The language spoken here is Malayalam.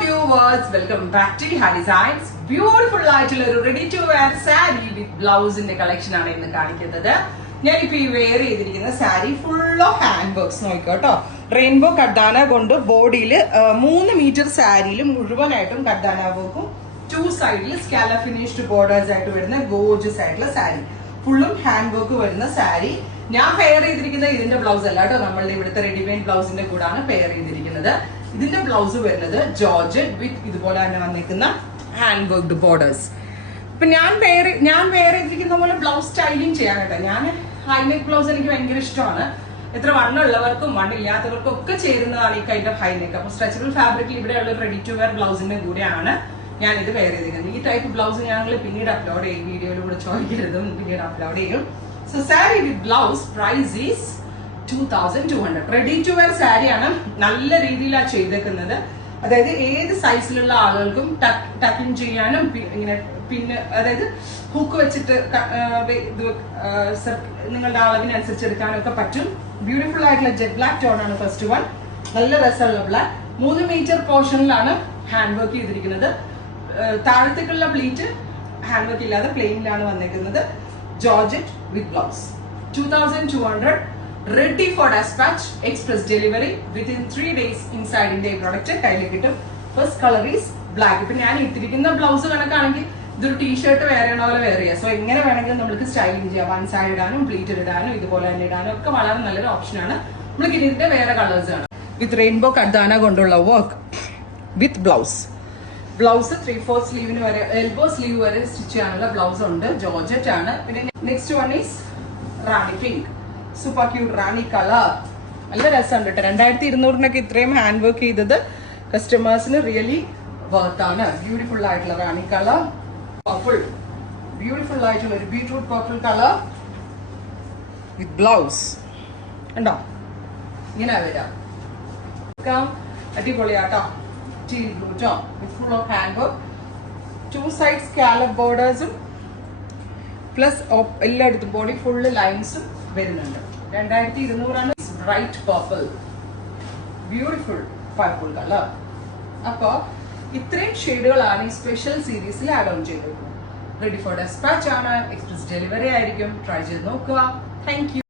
viewers, welcome back to Hari Designs. Beautiful ആയിട്ടുള്ള ഒരു ready to wear saree with blouse ന്റെ കളക്ഷൻ ആണ് ഇന്ന് കാണിക്കുന്നത്. ഞാൻ ഇപ്പോൾ ഈ വെയർ ചെയ്തിരിക്കുന്ന sari full of hand works നോക്കിക്കോട്ടോ. റെയിൻബോ കർദാന കൊണ്ട് ബോഡിയിൽ 3 മീറ്റർ സാരിയിൽ മുഴുവനായിട്ടും കർദാന വർക്കും 2 സൈഡിൽ സ്കാല ഫിനിഷ്ഡ് ബോർഡേഴ്സ് ആയിട്ട് വരുന്ന ഗോർജിയസ് ആയിട്ടുള്ള സാരി. ഫുള്ളും ഹാൻഡ് വർക്ക് വരുന്ന സാരി. ഞാൻ പെയർ ചെയ്തിരിക്കുന്ന ഇതിന്റെ ബ്ലൗസ് അല്ല കേട്ടോ, നമ്മളുടെ ഇവിടുത്തെ റെഡിമെയ്ഡ് ബ്ലൗസിന്റെ കൂടാണ് പെയർ ചെയ്തിരിക്കുന്നത്. ഇതിന്റെ ബ്ലൗസ് വരുന്നത് ജോർജറ്റ് വിത്ത് ഇതുപോലെ തന്നെ വന്നിരിക്കുന്ന ഹാൻഡ് വർക്ക്ഡ് ബോർഡേഴ്സ്. ഇപ്പൊ ഞാൻ വെയർ ചെയ്തിരിക്കുന്ന പോലെ ബ്ലൗസ് സ്റ്റൈലിംഗ് ചെയ്യാൻ കേട്ടോ. ഞാൻ ഹൈനെക്ക് ബ്ലൗസ് എനിക്ക് ഭയങ്കര ഇഷ്ടമാണ്. എത്ര വണ്ണുള്ളവർക്കും വണ്ണില്ലാത്തവർക്കും ഒക്കെ ചേരുന്നതാണ് ഈ കൈൻഡ് ഓഫ് ഹൈനെക്ക്. അപ്പൊ സ്ട്രെച്ചബിൾ ഫാബ്രിക്കിൽ ഇവിടെയുള്ള റെഡി ടു വെയർ ബ്ലൗസിന്റെ കൂടെയാണ് ഞാൻ ഇത് വെയർ ചെയ്തിരിക്കുന്നത്. ഈ ടൈപ്പ് ബ്ലൗസ് ഞങ്ങൾ പിന്നീട് അപ്ലോഡ് ചെയ്യും, വീഡിയോയിലൂടെ ചോദിക്കരുതും പിന്നീട് അപ്ലോഡ് ചെയ്യും. So sari with blouse price is 2200. Ready to wear സാരിയാണ്. നല്ല രീതിയിലാണ് ചെയ്തേക്കുന്നത്. അതായത് ഏത് സൈസിലുള്ള ആളുകൾക്കും ടക്കിങ് ചെയ്യാനും ഇങ്ങനെ പിന്നെ അതായത് ഹുക്ക് വെച്ചിട്ട് നിങ്ങളുടെ അളവിനനുസരിച്ച് എടുക്കാനും ഒക്കെ പറ്റും. ബ്യൂട്ടിഫുൾ ആയിട്ടുള്ള ജെറ്റ് ബ്ലാക്ക് ടോൺ ആണ് ഫസ്റ്റ് വൺ. നല്ല രസമുള്ള ബ്ലാക്ക്. 3 മീറ്റർ പോർഷനിലാണ് ഹാൻഡ് വർക്ക് ചെയ്തിരിക്കുന്നത്. താഴത്തേക്കുള്ള പ്ലീറ്റ് ഹാൻഡ് വർക്ക് ഇല്ലാതെ പ്ലെയിനിലാണ് വന്നിരിക്കുന്നത്. Georgette with blouse 2200. Ready for dispatch, express delivery within 3 days inside India product കയ്യിൽ കിട്ടും. First colour is black. ഇപ്പൊ ഞാൻ ഇട്ടിരിക്കുന്ന ബ്ലൗസ് കണക്കാണെങ്കിൽ ഇതൊരു ടീഷർട്ട് വേറെ ചെയ്യണ പോലെ വേറെ ചെയ്യാം. സോ എങ്ങനെ വേണമെങ്കിലും നമുക്ക് സ്റ്റൈലിംഗ് ചെയ്യാം. വൺ സൈഡ് ഇടാനും പ്ലീറ്റഡ് ഇടാനും ഇതുപോലെ തന്നെ ഇടാനും ഒക്കെ വളരെ നല്ലൊരു ഓപ്ഷനാണ്. നമ്മൾക്ക് ഇതിന്റെ വേറെ കളേഴ്സ് ആണ്. വിത്ത് റെയിൻബോ കർദാന കൊണ്ടുള്ള വർക്ക് വിത്ത് ബ്ലൗസ്. ബ്ലൗസ് 3/4 സ്ലീവിന് വരെ എൽബോ സ്ലീവ് വരെ സ്റ്റിച്ച് ചെയ്യാനുള്ള ബ്ലൗസ് ഉണ്ട്. ജോർജറ്റ് ആണ്. പിന്നെ next one is Rani pink. Super cute Rani colour. നല്ല രസമുണ്ട് കേട്ടോ. 2200 ഇത്രയും ഹാൻഡ് വർക്ക് ചെയ്തത് കസ്റ്റമേഴ്സിന് റിയലി വർത്ത് ആണ്. ബ്യൂട്ടിഫുൾ ആയിട്ടുള്ള റാണി കളർ. പർപ്പിൾ, ബ്യൂട്ടിഫുൾ ആയിട്ടുള്ള ഒരു beetroot purple colour with blouse. ഉണ്ടോ ഇങ്ങനെ വരാം. അടിപൊളിയാട്ടോ. Teal blue tone with full of hand work. 2 side scallop ബോർഡേഴ്സും പ്ലസ് എല്ലായിടത്തും ബോഡി ഫുള്ള് ലൈൻസും വരുന്നുണ്ട്. 2200 bright purple, beautiful purple colour. അപ്പോ ഇത്രയും ഷെയ്ഡുകളാണ് ഈ സ്പെഷ്യൽ സീരീസിൽ ആഡ് ഓൺ ചെയ്തിരിക്കുന്നത്. റെഡി ഫോർ ഡെസ്പാച്ച് ആണ്. എക്സ്പ്രസ് ഡെലിവറി ആയിരിക്കും. ട്രൈ ചെയ്ത് നോക്കുക. Thank U.